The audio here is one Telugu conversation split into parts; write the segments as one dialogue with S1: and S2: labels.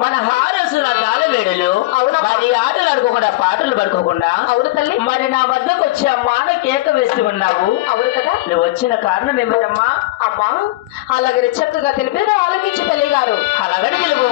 S1: మన హారసుల
S2: అవునమ్మా.
S1: మరి ఆటలు ఆడుకోకుండా పాటలు పడుకోకుండా
S2: అవును తల్లి
S1: మరి నా వద్దకు వచ్చి అమ్మాన కేక వేసి ఉన్నావు
S2: అవును కదా
S1: నువ్వు వచ్చిన కారణం ఏమిటమ్మా
S2: అమ్మా అలాగే చక్కగా తెలిపి ఆలోచించి తల్లి గారు
S1: అలాగని పిలువు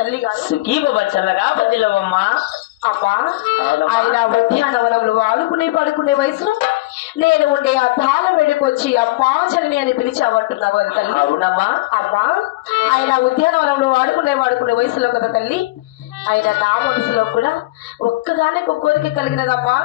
S2: తల్లి గారు
S1: సుఖీబ చల్లగా బదిలవమ్మా
S2: అమ్మా. ఆయన ఆడుకునే పడుకునే వయసులో నేను ఉండే ఆ తాళ వెడుకొచ్చి అమ్మాచరణి అని పిలిచావంటున్నావు కదా తల్లి.
S1: అవునమ్మా.
S2: అమ్మా ఆయన ఉద్యానవనంలో ఆడుకునే వాడుకునే వయసులో కదా తల్లి. ఆయన నా మనసులో కూడా ఒక్కగానే కోరిక కలిగినదమ్మా.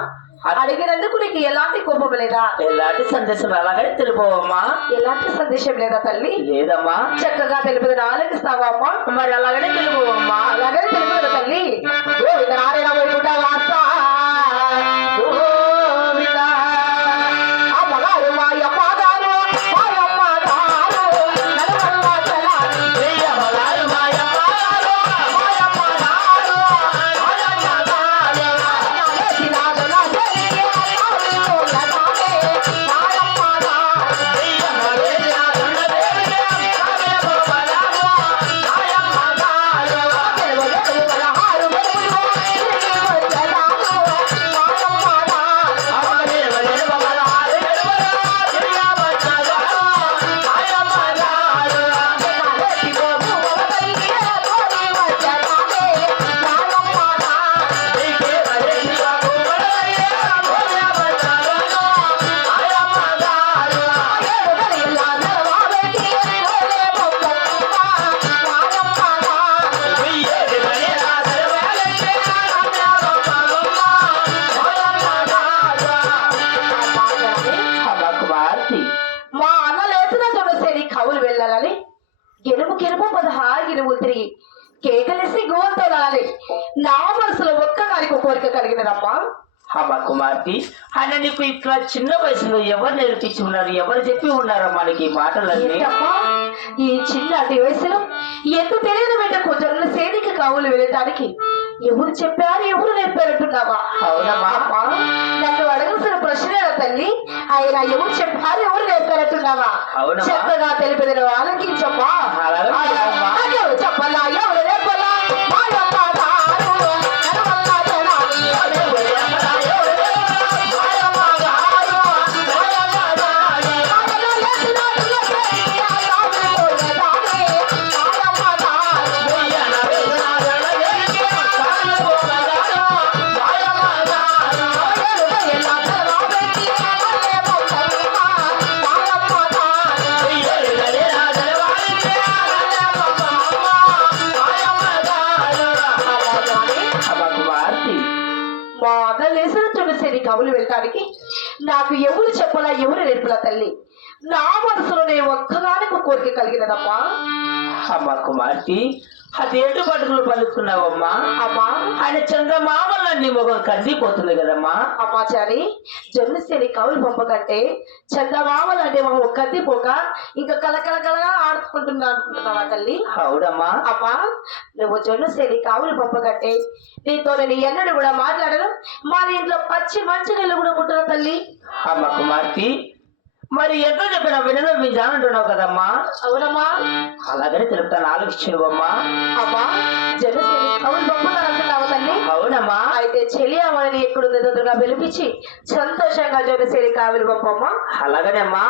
S2: అడిగినందుకు నీకు ఎలాంటి కోపం లేదా
S1: ఎలాంటి సందేశం అలాగని తెలుపవమ్మా
S2: ఎలాంటి సందేశం లేదా తల్లి
S1: లేదమ్మా
S2: చక్కగా తెలుపుదని ఆలోచిస్తావా అమ్మా
S1: మరి అలాగనే తెలుపవమ్మా
S2: అలాగే తెలుపుతుంది తల్లి గోవింద నారాయణ
S1: కుమార్తె ఆయన నీకు ఇట్లా చిన్న వయసులో ఎవరు నేర్పించి ఉన్నారు? ఎవరు చెప్పి ఉన్నారమ్మా నీకు ఈ మాటలన్నీ?
S2: ఈ చిన్నటి వయసులో ఎంత తెలియదు బిడ్డకు జొన్న సేనికి కవులు వెళ్ళటానికి ఎవరు చెప్పారు ఎవరు నేర్పారంటున్నావా?
S1: అవునమ్మా.
S2: నన్ను అడగాల్సిన ప్రశ్న తల్లి? ఆయన ఎవరు చెప్పారు ఎవరు నేర్పారంటున్నావా. చక్కగా తెలిపిన ఆలకించమ్మా. చెప్పాలా ఎవరు నేర్పాలా? నీ కవులు వెళ్ళడానికి నాకు ఎవరు చెప్పలా ఎవరు నేర్పలా తల్లి? నా మనసులోనే ఒక్కదానికి కోరిక కలిగినదమ్మా.
S1: అమ్మ కుమార్తె అదేంటి పట్టుకులు పలుకున్నావమ్మా
S2: అమ్మా
S1: ఆయన చంద్రమామల నీ మొగం కందిపోతుంది కదమ్మా.
S2: అమ్మాచారి జొన్నసేని కవులు పంపకంటే చందమామలు అంటే మా కత్తిపోక ఇంకా కలకల కలగా ఆడుకుంటున్నా అనుకుంటున్నావా తల్లి.
S1: అవునమ్మా.
S2: అమ్మా నువ్వు జొన్నసేని కావులు పంపకంటే నీతో నేను ఎన్నడూ కూడా మాట్లాడను మా ఇంట్లో పచ్చి మంచి నీళ్ళు కూడా ముట్టను తల్లి.
S1: అమ్మ కుమార్తె మరి ఎంత చెప్పినా వినను మీ జానంటున్నావు కదమ్మా?
S2: అవునమ్మా.
S1: అలాగనే తెలుపుతాను ఆలోచించినవమ్మా
S2: అమ్మా కవులు పంపుతానంటున్నావు తల్లి.
S1: అవునమ్మా.
S2: అయితే చెలి అమ్మని ఎక్కడుందో తొందరగా పిలిపించి సంతోషంగా జొన్నసేని కావులు పంపమ్మా
S1: అలాగనేమ్మా.